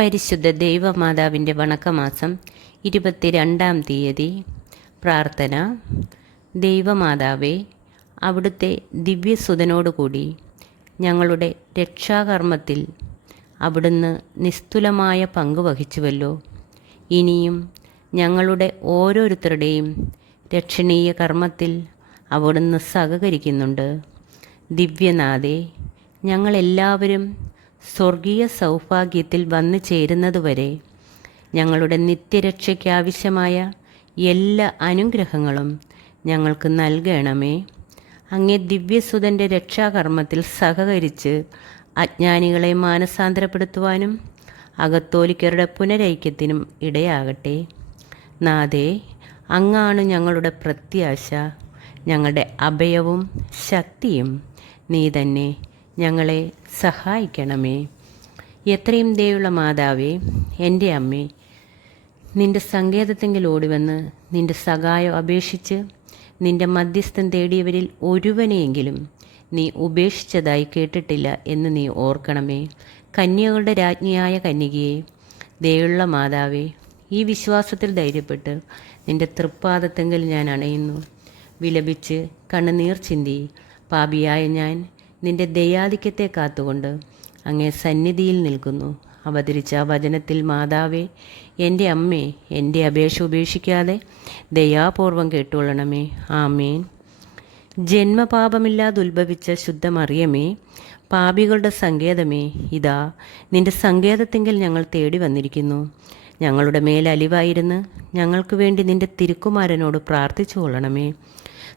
പരിശുദ്ധ ദൈവമാതാവിന്റെ വണക്കമാസം ഇരുപത്തിരണ്ടാം തീയതി. പ്രാർത്ഥന. ദൈവമാതാവേ അവിടുത്തെ ദിവ്യസുതനോടുകൂടി ഞങ്ങളുടെ രക്ഷാകർമ്മത്തിൽ അവിടുന്ന് നിസ്തുലമായ പങ്ക് വഹിച്ചുവല്ലോ. ഇനിയും ഞങ്ങളുടെ ഓരോരുത്തരുടെയും രക്ഷണീയ കർമ്മത്തിൽ അവിടുന്ന് സഹകരിക്കുന്നുണ്ട്. ദിവ്യനാഥേ ഞങ്ങളെല്ലാവരും സ്വർഗീയ സൗഭാഗ്യത്തിൽ വന്നു ചേരുന്നതുവരെ ഞങ്ങളുടെ നിത്യരക്ഷയ്ക്കാവശ്യമായ എല്ലാ അനുഗ്രഹങ്ങളും ഞങ്ങൾക്ക് നൽകണമേ. അങ്ങേ ദിവ്യസുതന്റെ രക്ഷാകർമ്മത്തിൽ സഹകരിച്ച് അജ്ഞാനികളെ മാനസാന്തരപ്പെടുത്തുവാനും അകത്തോലിക്കരുടെ പുനരൈക്യത്തിനും ഇടയാകട്ടെ. നാദേ അങ്ങാണ് ഞങ്ങളുടെ പ്രത്യാശ. ഞങ്ങളുടെ അഭയവും ശക്തിയും നീ തന്നെ ഞങ്ങളെ സഹായിക്കണമേ. എത്രയും ദയുള്ള മാതാവേ എന്റെ അമ്മേ നിന്റെ സങ്കേതത്തെങ്കിൽ ഓടിവന്ന് നിന്റെ സഹായം അപേക്ഷിച്ച് നിന്റെ മധ്യസ്ഥം തേടിയവരിൽ ഒരുവനെയെങ്കിലും നീ ഉപേക്ഷിച്ചതായി കേട്ടിട്ടില്ല എന്ന് നീ ഓർക്കണമേ. കന്യകളുടെ രാജ്ഞിയായ കന്യകയെ ദയുള്ള മാതാവേ ഈ വിശ്വാസത്തിൽ ധൈര്യപ്പെട്ട് നിന്റെ തൃപ്പാദത്തെങ്കിൽ ഞാൻ അണയുന്നു. വിലപിച്ച് കണ്ണുനീർ ചിന്തി പാപിയായ ഞാൻ നിന്റെ ദയാധിക്യത്തെ കാത്തുകൊണ്ട് അങ്ങേ സന്നിധിയിൽ നിൽക്കുന്നു. അവതരിച്ച വചനത്തിൽ മാതാവേ എന്റെ അമ്മേ എന്റെ അപേക്ഷ ഉപേക്ഷിക്കാതെ ദയാപൂർവം കേട്ടുകൊള്ളണമേ. ആമേൻ. ജന്മപാപമില്ലാതെ ഉത്ഭവിച്ച ശുദ്ധമറിയമേ പാപികളുടെ സങ്കേതമേ ഇതാ നിന്റെ സങ്കേതത്തെങ്കിൽ ഞങ്ങൾ തേടി വന്നിരിക്കുന്നു. ഞങ്ങളുടെ മേൽ അലിവായിരുന്ന് ഞങ്ങൾക്ക് വേണ്ടി നിന്റെ തിരുക്കുമാരനോട് പ്രാർത്ഥിച്ചു കൊള്ളണമേ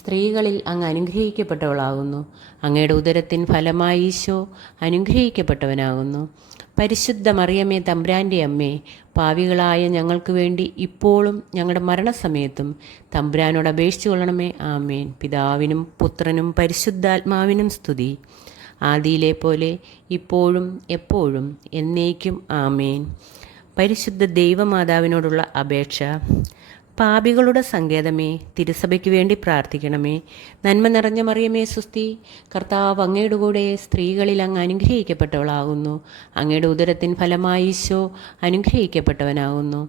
സ്ത്രീകളിൽ അങ്ങ് അനുഗ്രഹിക്കപ്പെട്ടവളാകുന്നു. അങ്ങയുടെ ഉദരത്തിൻ ഫലമായി ഈശോ അനുഗ്രഹിക്കപ്പെട്ടവനാകുന്നു. പരിശുദ്ധ മറിയമ്മേ തമ്പ്രാന്റെ അമ്മേ പാവികളായ ഞങ്ങൾക്ക് വേണ്ടി ഇപ്പോഴും ഞങ്ങളുടെ മരണസമയത്തും തമ്പ്രാനോട് അപേക്ഷിച്ചു കൊള്ളണമേ. ആമേൻ. പിതാവിനും പുത്രനും പരിശുദ്ധാത്മാവിനും സ്തുതി. ആദിയിലെ പോലെ ഇപ്പോഴും എപ്പോഴും എന്നേക്കും ആമേൻ. പരിശുദ്ധ ദൈവമാതാവിനോടുള്ള അപേക്ഷ. പാപികളുടെ സങ്കേതമേ തിരുസഭയ്ക്ക് വേണ്ടി പ്രാർത്ഥിക്കണമേ. നന്മ നിറഞ്ഞ മറിയമേ സുസ്തി കർത്താവ് അങ്ങയുടെ കൂടെ സ്ത്രീകളിൽ അങ്ങ് അനുഗ്രഹിക്കപ്പെട്ടവളാകുന്നു. അങ്ങയുടെ ഉദരത്തിൻ ഫലമായി ഈശോ അനുഗ്രഹിക്കപ്പെട്ടവനാകുന്നു.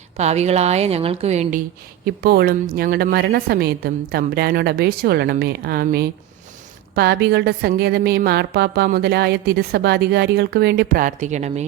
പാവികളായ ഞങ്ങൾക്ക് വേണ്ടി ഇപ്പോഴും ഞങ്ങളുടെ മരണസമയത്തും തമ്പുരാനോട് അപേക്ഷിച്ചു കൊള്ളണമേ. ആമേ പാപികളുടെ സങ്കേതമേ മാർപ്പാപ്പ മുതലായ തിരുസഭാധികാരികൾക്ക് വേണ്ടി പ്രാർത്ഥിക്കണമേ.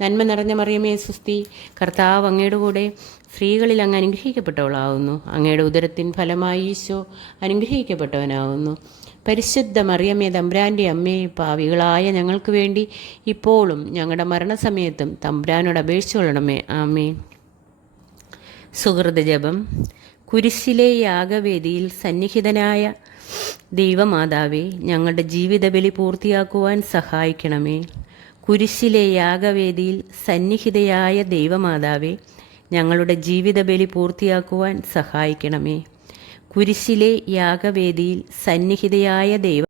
നന്മ നിറഞ്ഞ മറിയമേ സുസ്തി കർത്താവ് അങ്ങയുടെ കൂടെ സ്ത്രീകളിൽ അങ്ങ് അനുഗ്രഹിക്കപ്പെട്ടവളാവുന്നു. അങ്ങയുടെ ഉദരത്തിൻ ഫലമായി ഈശോ അനുഗ്രഹിക്കപ്പെട്ടവനാവുന്നു. പരിശുദ്ധ മറിയമ്മേ തമ്പ്രാന്റെ അമ്മയെ പാവികളായ ഞങ്ങൾക്ക് വേണ്ടി ഇപ്പോഴും ഞങ്ങളുടെ മരണസമയത്തും തമ്പ്രാനോട് അപേക്ഷിച്ചു കൊള്ളണമേ. ആമേ സുഹൃത ജപം. കുരിശിലെ യാഗവേദിയിൽ സന്നിഹിതനായ ദൈവമാതാവേ ഞങ്ങളുടെ ജീവിതബലി പൂർത്തിയാക്കുവാൻ സഹായിക്കണമേ. കുരിശിലെ യാഗവേദിയിൽ സന്നിഹിതയായ ദൈവമാതാവേ ഞങ്ങളുടെ ജീവിത ബലി പൂർത്തിയാക്കുവാൻ സഹായിക്കണമേ. കുരിശിലെ യാഗവേദിയിൽ സന്നിഹിതയായ ദൈവ